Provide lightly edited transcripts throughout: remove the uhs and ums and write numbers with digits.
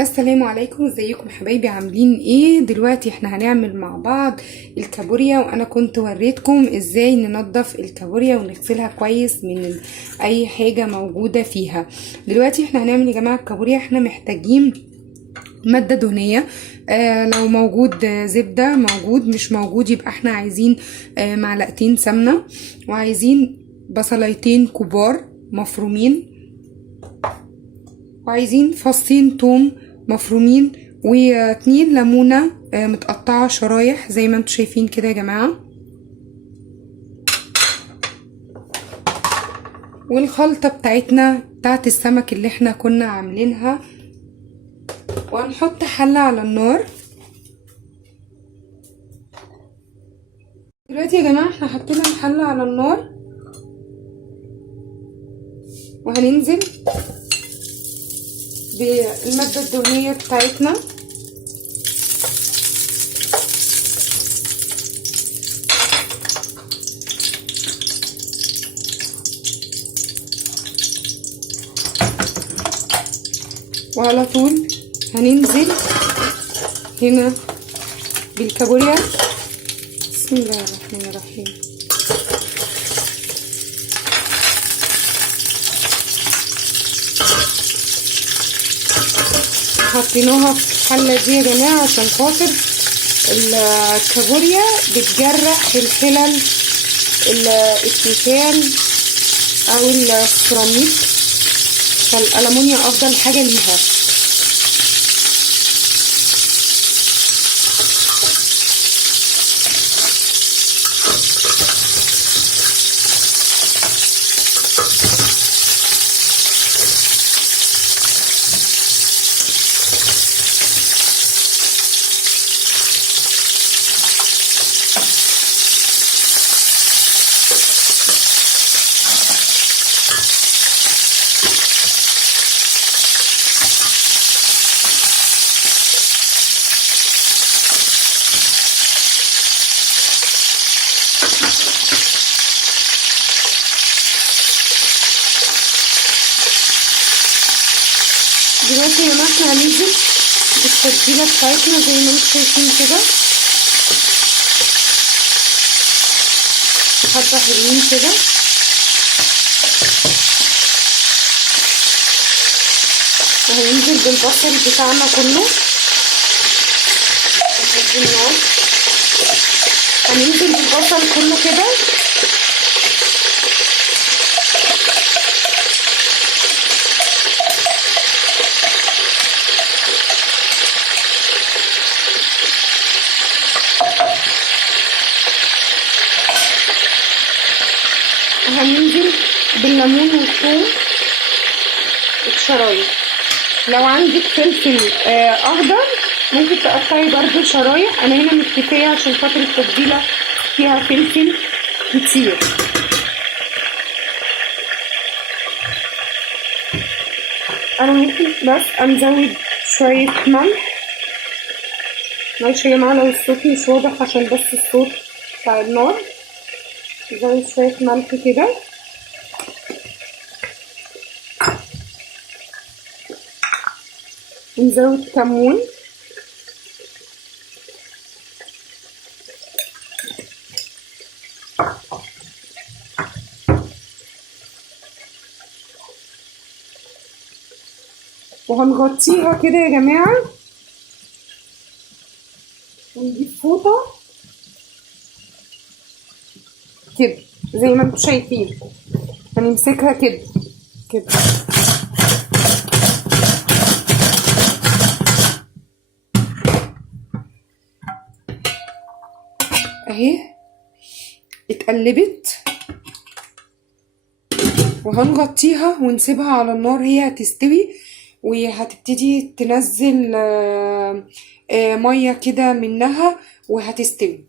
السلام عليكم، ازيكم حبايبي؟ عاملين ايه؟ دلوقتي احنا هنعمل مع بعض الكابوريا، وانا كنت وريتكم ازاي ننضف الكابوريا ونغسلها كويس من اي حاجة موجودة فيها. دلوقتي احنا هنعمل يا جماعة الكابوريا. احنا محتاجين مادة دهنية، لو موجود زبدة موجود، مش موجود يبقى احنا عايزين معلقتين سمنة، وعايزين بصلايتين كبار مفرومين، وعايزين فصين توم مفرومين، واتنين ليمونة متقطعة شرايح زي ما انتوا شايفين كده يا جماعة. والخلطة بتاعتنا بتاعت السمك اللي احنا كنا عاملينها، وهنحط حلة على النار. دلوقتي يا جماعة احنا حطينا الحلة على النار، وهننزل بالمادة الدهنية بتاعتنا. وعلى طول هننزل هنا بالكابوريا. بسم الله الرحمن الرحيم. حطيناها في الحلة دي يا جماعة عشان خاطر الكابوريا بتجرح الحلل التيفال او السيراميك، فالألمونيا افضل حاجة ليها. دلوقتي يا جماعة احنا هننزل بالتتبيلة بتاعتنا زي ما انتم شايفين كده، حبة حلوين كده. وهننزل بالبصل بتاعنا كله. هننزل بالبصل كله كده، وهننزل بالليمون والثوم الشرايح. لو عندك فلفل اخضر ممكن تقطعي برضو شرايح، انا هنا مكتفيه عشان خاطر التتبيله فيها فلفل كتير. انا ممكن بس نزود شويه ملح. معلش يا جماعه لو الصوت مش واضح عشان بس الصوت بتاع النار. نزود شويه ملح كده، ونزود كمون، وهنغطيها كده يا جماعة، ونجيب فوطة كده زي ما انتوا شايفين، هنمسكها كده كده اهي اتقلبت، وهنغطيها ونسيبها على النار. هي هتستوي وهتبتدي تنزل ميه كده منها وهتستوي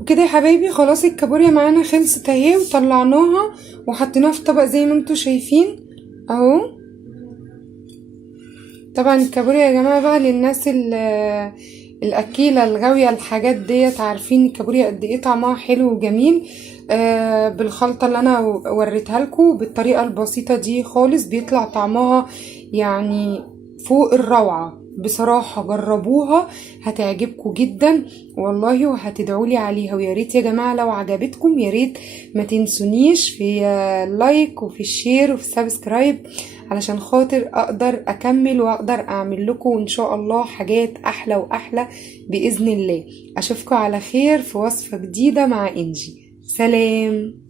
وكده يا حبايبي. خلاص الكابوريا معانا خلصت اهي، وطلعناها وحطيناها في طبق زي ما انتوا شايفين اهو. طبعا الكابوريا يا جماعه بقى للناس الاكيله الغاويه الحاجات ديت، عارفين الكابوريا قد ايه طعمها حلو وجميل. بالخلطه اللي انا وريتها لكم بالطريقه البسيطه دي خالص بيطلع طعمها يعني فوق الروعة بصراحة. جربوها هتعجبكم جدا والله وهتدعولي عليها. ويا ريت يا جماعة لو عجبتكم يا ريت ما تنسونيش في اللايك وفي الشير وفي السبسكرايب علشان خاطر اقدر اكمل واقدر اعمل لكم ان شاء الله حاجات احلى واحلى باذن الله. اشوفكم على خير في وصفة جديدة مع انجي. سلام.